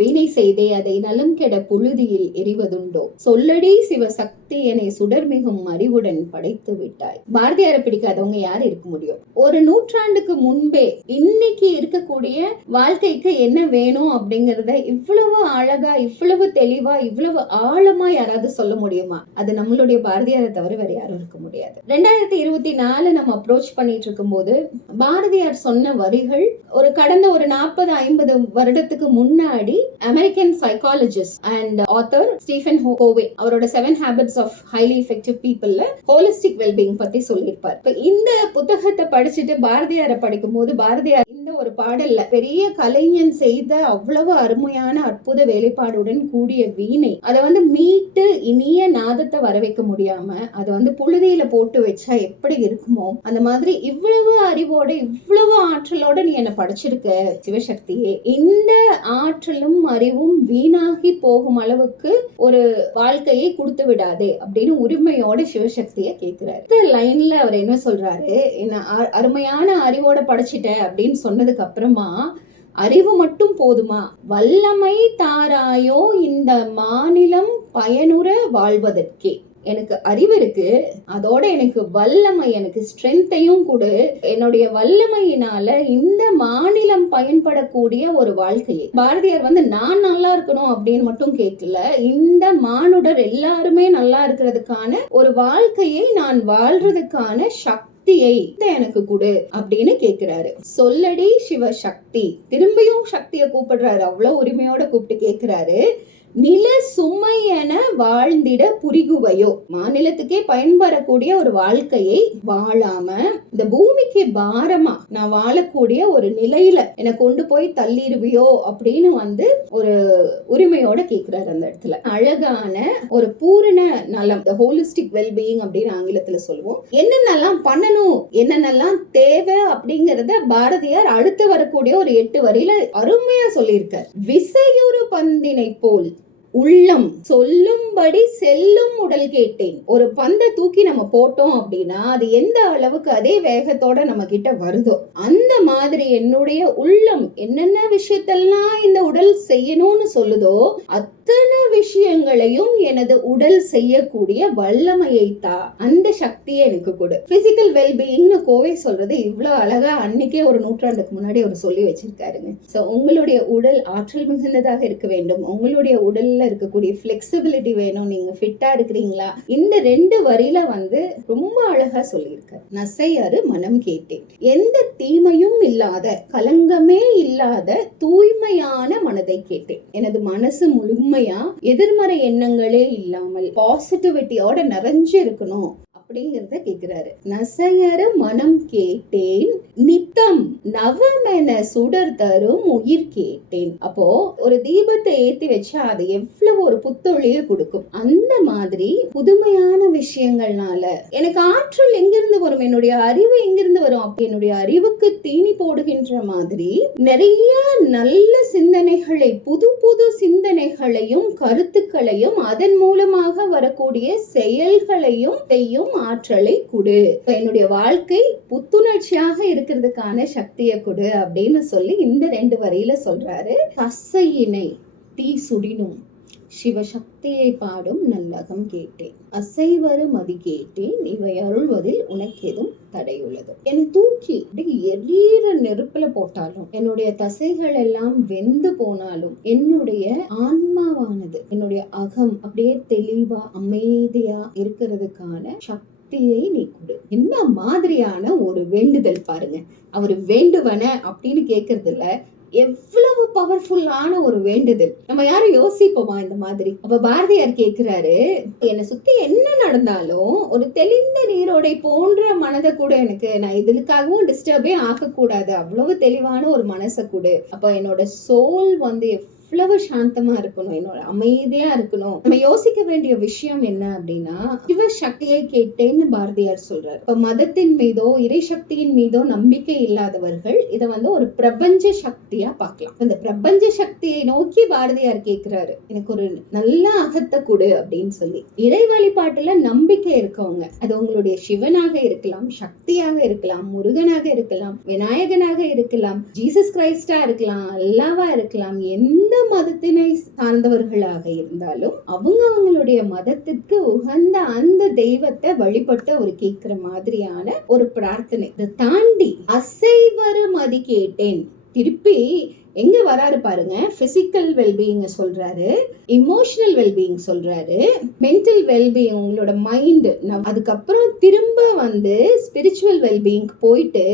வீணை செய்தே அதை நலம் கெட புழுதியில் எரிவதுண்டோ, சொல்லடி சிவசக்தி என்னை சுடர்மிகும் அறிவுடன் படைத்து விட்டாய். பாரதியாரை பிடிக்காதவங்க யார் இருக்க முடியும்? ஒரு நூற்றாண்டுக்கு முன்பே இன்னைக்கு இருக்கக்கூடிய வாழ்க்கைக்கு என்ன வேணும் அப்படிங்கறத இவ்வளவு அழகா, இவ்வளவு தெளிவா, இவ்வளவு ஆழமா யாராவது சொல்ல முடியுமா? அது நம்மளுடைய பாரதியாரை தவிர வேற யாரும் இருக்க முடியாது. 2024 நம்ம அப்ரோச் பண்ணிட்டு இருக்கும் போது பாரதியார் சொன்ன வரிகள் ஒரு கடந்த ஒரு 40-50 வருடத்துக்கு முன்னாடி American psychologist and author Stephen Covey அவரோட 7 Habits of Highly Effective Peopleல ஹோலிஸ்டிக் வெல்பீயிங் பத்தி சொல்லியிருப்பார். இந்த புத்தகத்தை படிச்சுட்டு பாரதியாரை படிக்கும் போது பாரதியார் இந்த ஒரு பாடல்ல பெரிய கலைஞன் செய்த அவ்வளவு அருமையான அற்புத வேலைப்பாடுடன் கூடிய வீணை அதை மீட்டு இனிய நாதத்தை வர வைக்க முடியாம அதை புழுதியில போட்டு வச்சா எப்படி இருக்குமோ அந்த மாதிரி இவ்வளவு அறிவோட இவ்வளவு ஆற்றலோட நீ என்ன படைச்சிருக்க சிவசக்தியே, இந்த ஆற்றலும் அறிவும் வீணாகி போகும் அளவுக்கு ஒரு வாழ்க்கையை கொடுத்து விடாதே அப்படின்னு உரிமையோட சிவசக்திய கேட்கிறாரு. இந்த லைன்ல அவர் என்ன சொல்றாரு, என்ன அருமையான அறிவோட படைச்சிட்ட அப்படின்னு சொன்னதுக்கு அப்புறமா அறிவு மட்டும் போதுமா, வல்லமை தாராயோ இந்த மாநிலம் பயனுற வாழ்வதற்கே. எனக்கு அறிவு இருக்கு, அதோட எனக்கு வல்லமை, எனக்கு ஸ்ட்ரென்த்தையும் கொடு. என்னுடைய வல்லமையினால இந்த மாநிலம் பயன்படக்கூடிய ஒரு வாழ்க்கையை பாரதியார் நான் நல்லா இருக்கணும் அப்படின்னு மட்டும் கேட்கல, இந்த மானுடர் எல்லாருமே நல்லா இருக்கிறதுக்கான ஒரு வாழ்க்கையை நான் வாழ்றதுக்கான சக்தியை எனக்கு கொடு அப்படின்னு கேக்குறாரு. சொல்லடி சிவசக்தி, திரும்பியும் சக்தியை கூப்பிடுறாரு, அவ்வளவு உரிமையோட கூப்பிட்டு கேக்குறாரு. நில சுமை என வாழ்ந்திட புரிகுவையோ, மாநிலத்துக்கே பயன்படக்கூடிய ஒரு வாழ்க்கையை வாழாம இந்த பூமிக்கு பாரமா நான் வாழக்கூடிய ஒரு நிலையில என்னை கொண்டு போய் தள்ளிடுவியோ அப்படின்னு ஒரு உரிமையோட கேட்கிறாரு. அந்த இடத்துல அழகான ஒரு பூரண நலம், ஹோலிஸ்டிக் வெல்பீயிங் அப்படின்னு ஆங்கிலத்துல சொல்லுவோம். என்னென்னலாம் பண்ணணும், என்னென்னலாம் தேவை அப்படிங்கறத பாரதியார் அடுத்து வரக்கூடிய ஒரு 8 வரியில அருமையா சொல்லியிருக்கார். விசையுறு பந்தினை போல் உள்ளம் சொல்லும்படி செல்லும் உடல் கேட்டேன். ஒரு பந்தை தூக்கி நம்ம போட்டோம் அப்படின்னா அது எந்த அளவுக்கு அதே வேகத்தோட நம்ம கிட்ட வருதோ அந்த மாதிரி என்னுடைய உள்ளம் என்னென்ன விஷயத்தெல்லாம் இந்த உடல் செய்யணும்னு சொல்லுதோ அத்தனை விஷயங்களையும் எனது உடல் செய்யக்கூடிய வல்லமையை தா, அந்த சக்தியை எனக்கு கொடு. பிசிக்கல் வெல்பீயிங்னு கோவை சொல்றது இவ்வளவு அழகா அன்னைக்கே ஒரு நூற்றாண்டுக்கு முன்னாடி அவர் சொல்லி வச்சிருக்காருங்க. சோ உங்களுடைய உடல் ஆற்றல் மிகுந்ததாக இருக்க வேண்டும், உங்களுடைய உடல் இருக்கக்கூடிய பிளெக்சிபிலிட்டி வேணும், நீங்க ஃபிட்டா இருக்கிறீங்களா. இந்த 2 வரியில ரொம்ப அழகா சொல்லியிருக்காரு. நசையறு மனம் கேட்டேன், எந்த தீமையும் இல்லாத கலங்கமே இல்லாத தூய்மையான மனதை கேட்டேன். எனது மனசு முழுமையா எதிர்மறை எண்ணங்களே இல்லாமல் பாசிட்டிவிட்டியோட நிறைஞ்சு இருக்கணும் அப்படிங்கறத கேக்குறாரு. நசையற மனம் கேட்டேன், நித்தம் நவமென சுடர் தரும் உயிர் கேட்டேன். அப்போ ஒரு தீபத்தை ஏத்தி வச்சா அது எவ்வளவு ஒரு புத்தொழிய கொடுக்கும். அந்த மாதிரி புதுமையான விஷயங்கள்னால எனக்கு ஆற்றல் எங்கிருந்து வரும், என்னுடைய அறிவு எங்கிருந்து வரும், அப்ப என்னுடைய அறிவுக்கு தீனி போடுகின்ற மாதிரி நிறைய நல்ல சிந்தனைகளை, புது புது சிந்தனைகளையும் கருத்துக்களையும் அதன் மூலமாக வரக்கூடிய செயல்களையும் செய்யும் ஆற்றலை கொடு. என்னுடைய வாழ்க்கை புத்துணர்ச்சியாக இருக்கிறதுக்கான சக்தியை கொடு அப்படின்னு சொல்லி இந்த 2 வரியில சொல்றாரு. கசையினை தீ சுடினும் சிவசக்தியை பாடும் நல்லகம் கேட்டேன், அசைவரு மதி கேட்டேன், இவை அருள்வதில் உனக்கு எதுவும் தடையுள்ளது. என்னை தூக்கி எரியிற நெருப்புல போட்டாலும், என்னுடைய தசைகள் எல்லாம் வெந்து போனாலும், என்னுடைய ஆன்மாவானது, என்னுடைய அகம் அப்படியே தெளிவா அமைதியா இருக்கிறதுக்கான சக்தியை நீ கொடு. என்ன மாதிரியான ஒரு வேண்டுதல் பாருங்க. அவர் வேண்டுவன அப்படின்னு கேட்கறது இல்ல, எவ்வளவு பவர்ஃபுல்லான ஒரு வேண்டுதல். நம்ம யாரும் யோசிப்போமா இந்த மாதிரி? அப்ப பாரதியார் கேட்கிறாரு, என்னை சுத்தி என்ன நடந்தாலும் ஒரு தெளிந்த நீரோடை போன்ற மனதை கூட எனக்கு, நான் இதுக்காகவும் டிஸ்டர்பே ஆக்க கூடாது, அவ்வளவு தெளிவான ஒரு மனசை கொடு. அப்ப என்னோட சோல் எவ்வளவு சாந்தமா இருக்கணும், என்னோட அமைதியா இருக்கணும். நம்ம யோசிக்க வேண்டிய விஷயம் என்ன அப்படின்னா, சிவசக்தியை கேட்டேன்னு பாரதியார் சொல்றாரு. இப்ப மதத்தின் மீதோ இறை சக்தியின் மீதோ நம்பிக்கை இல்லாதவர்கள் இதை ஒரு பிரபஞ்ச சக்தியா பார்க்கலாம். இந்த பிரபஞ்ச சக்தியை நோக்கி பாரதியார் கேட்கிறாரு, எனக்கு ஒரு நல்ல அகத்தை கொடு அப்படின்னு சொல்லி. இறை வழிபாட்டுல நம்பிக்கை இருக்கவங்க, அது உங்களுடைய சிவனாக இருக்கலாம், சக்தியாக இருக்கலாம், முருகனாக இருக்கலாம், விநாயகனாக இருக்கலாம், ஜீசஸ் கிரைஸ்டா இருக்கலாம், அல்லாவா இருக்கலாம், எந்த மதத்தினை சார்ந்தவர்களாக இருந்தாலும் அவங்களுடைய மதத்திற்கு உகந்த அந்த தெய்வத்தை வழிபட்டு அவர் கேட்கிற மாதிரியான ஒரு பிரார்த்தனை. இதை தாண்டி அசைவரு மதி கேட்டேன், திருப்பி எங்க வராரு பாருங்க. பிசிக்கல் வெல்பீயிங் சொல்றாரு, இமோஷனல் வெல்பீயிங் சொல்றாரு, மென்டல் வெல்பீயிங், உங்களோட மைண்ட். அதுக்கப்புறம் திரும்ப வந்து ஸ்பிரிச்சுவல் வெல்பீயிங் போயிட்டு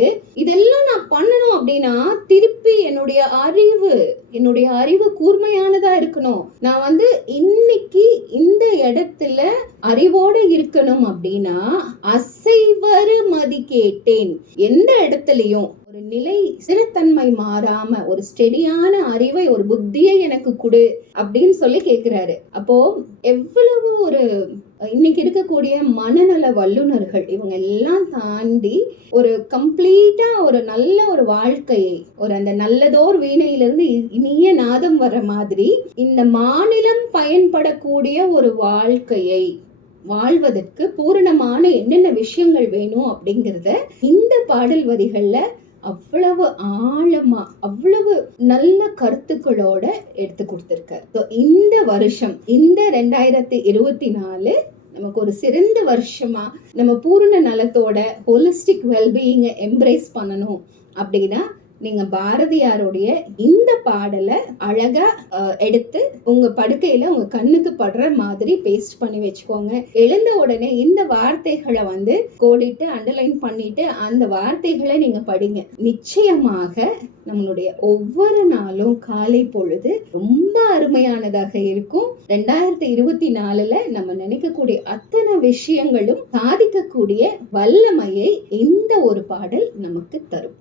இதெல்லாம் நான் பண்ணணும் அப்படின்னா திருப்பி என்னுடைய அறிவு கூர்மையானதா இருக்கணும். நான் வந்து இன்னைக்கு இந்த இடத்துல அறிவோட இருக்கணும் அப்படின்னா அசைவரு மதி கேட்டேன். எந்த இடத்துலயும் ஒரு நிலை சிறத்தன்மை மாறாம ஒரு ஸ்டெடியான அறிவை, ஒரு புத்தியை எனக்கு கொடு அப்படின்னு சொல்லி கேட்கிறாரு. அப்போ எவ்வளவு ஒரு இன்னைக்கு இருக்கக்கூடிய மனநல வல்லுநர்கள் இவங்க எல்லாம் தாண்டி ஒரு கம்ப்ளீட்டா ஒரு நல்ல ஒரு வாழ்க்கையை, ஒரு அந்த நல்லதோர் வீணையிலிருந்து இனிய நாதம் வர்ற மாதிரி இந்த மாநிலம் பயன்படக்கூடிய ஒரு வாழ்க்கையை வாழ்வதற்கு பூரணமான என்னென்ன விஷயங்கள் வேணும் அப்படிங்கிறத இந்த பாடல் வரிகள்ல அவ்வளவு ஆழமா அவ்வளவு நல்ல கருத்துக்களோட எடுத்து கொடுத்திருக்காரு. இந்த வருஷம், இந்த 2024 நமக்கு ஒரு சிறந்த வருஷமா நம்ம பூரண நலத்தோட ஹோலிஸ்டிக் வெல்பீயிங்கை எம்ப்ரேஸ் பண்ணணும் அப்படின்னா நீங்க பாரதியாருடைய இந்த பாடலை அழகா எடுத்து உங்க படுக்கையில உங்க கண்ணுக்கு படுற மாதிரி பேஸ்ட் பண்ணி வச்சுக்கோங்க. எழுந்த உடனே இந்த வார்த்தைகளை வந்து கோடிட்டு அண்டர்லைன் பண்ணிட்டு அந்த வார்த்தைகளை நீங்க படிங்க. நிச்சயமாக நம்மளுடைய ஒவ்வொரு நாளும் காலை பொழுது ரொம்ப அருமையானதாக இருக்கும். 2024 நம்ம நினைக்கக்கூடிய அத்தனை விஷயங்களும் சாதிக்கக்கூடிய வல்லமையை இந்த ஒரு பாடல் நமக்கு தரும்.